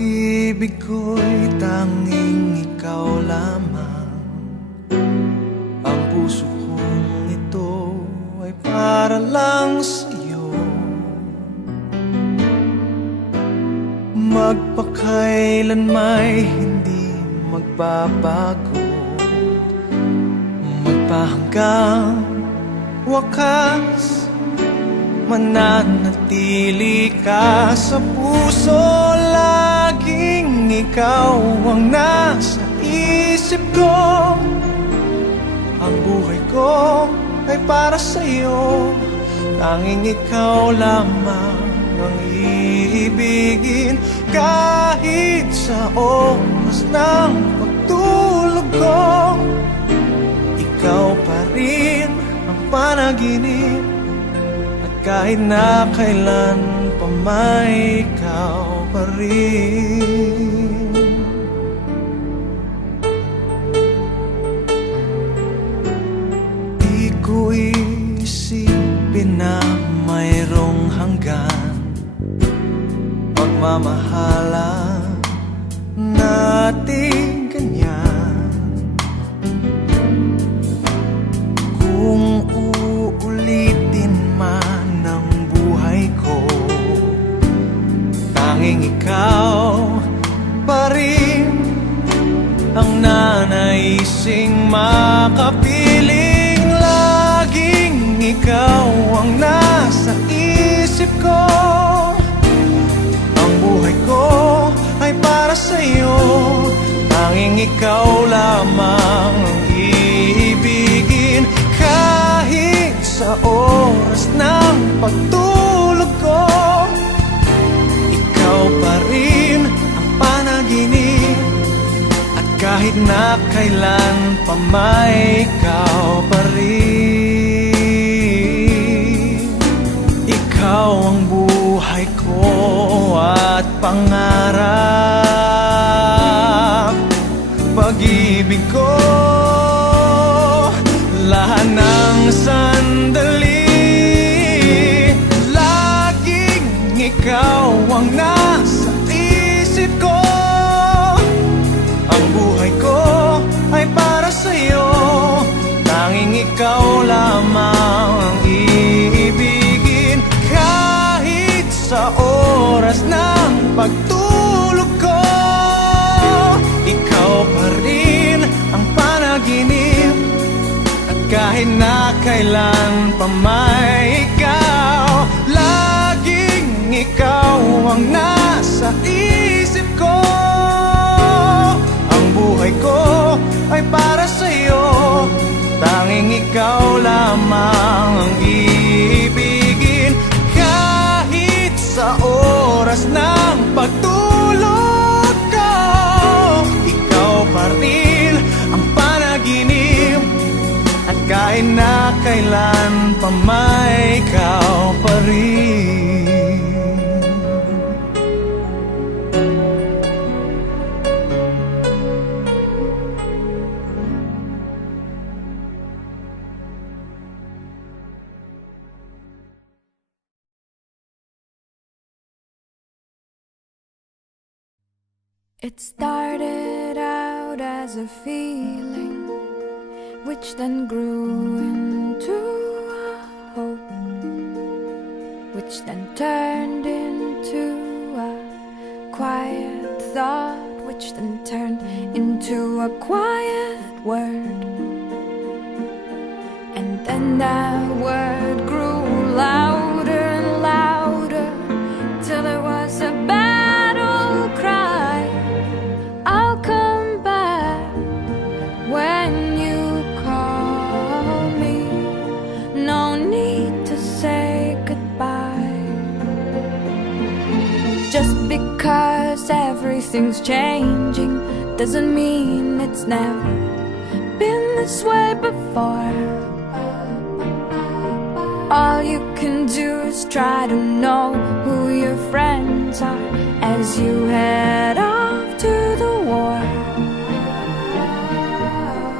pag-ibig ko'y tanging ikaw lamang. Ang puso kong ito ay para lang sa'yo. Magpakailan may hindi magbabago, magpahanggang wakas, mananatili ka sa puso. Laging ikaw ang nasa isip ko. Ang buhay ko ay para sa'yo. Tanging ikaw lamang ang iibigin. Kahit sa oras ng pagtulog ko, ikaw pa rin ang panaginip. At kahit na kailan pa may ikaw pa rin. Di ko isipin na mayroong hanggan pagmamahalan natin ganyan. Kung uulitin man ang buhay ko, tanging ikaw pa rin ang nanaising makapiling. Laging ikaw ang nasa isip ko. Ang buhay ko ay para sa'yo. Tanging ikaw lamang ang iibigin. Kahit sa oras ng pagtulog ko, ikaw pa rin ang panaginip. At kahit na kailan pa may ikaw pa rin. Ikaw ang buhay ko at pangarap, pag-ibig ko, lahat ng sandali. Laging ikaw ang nasa isip ko. Ang buhay ko ay para sa'yo. Tanging ikaw lamang ang iibigin. Kahit sa oras ng pagtulog ko, ikaw pa rin ang panaginip. At kahit na kailan pa may ikaw, laging ikaw ang nasa isip ko. Ang buhay ko ay para sa'yo. Tanging ikaw lamang ang iibigin. Kahit sa oras ng pagtulog ko, ikaw pa rin ang panaginip. At kahit na kailan pa may ikaw pa rin. It started out as a feeling, which then grew into a hope, which then turned into a quiet thought, which then turned into a quiet word. And then that word grew louder and louder, till it was a battle cry. I'll come back when you call me. No need to say goodbye. Just because everything's changing doesn't mean it's never been this way before. All you can do is try to know who your friends are as you head off to the war.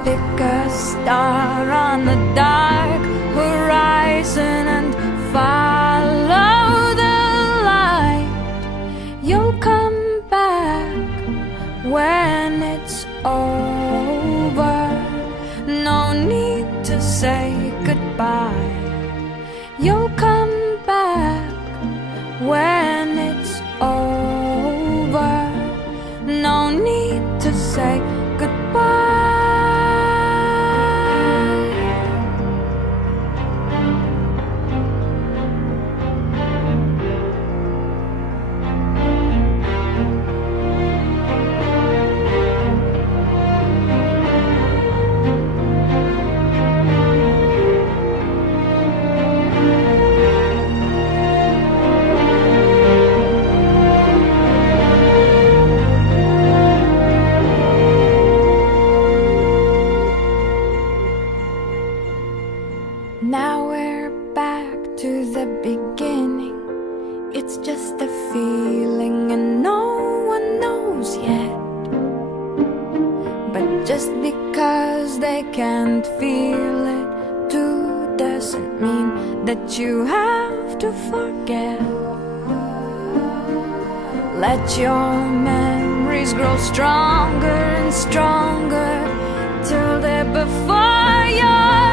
Pick a star on the dark horizon and follow the light. You'll come back. say goodbye. You'll come back when it's over. No need to say goodbye. Now we're back to the beginning. It's just a feeling and no one knows yet. But just because they can't feel it too doesn't mean that you have to forget. Let your memories grow stronger and stronger till they're before your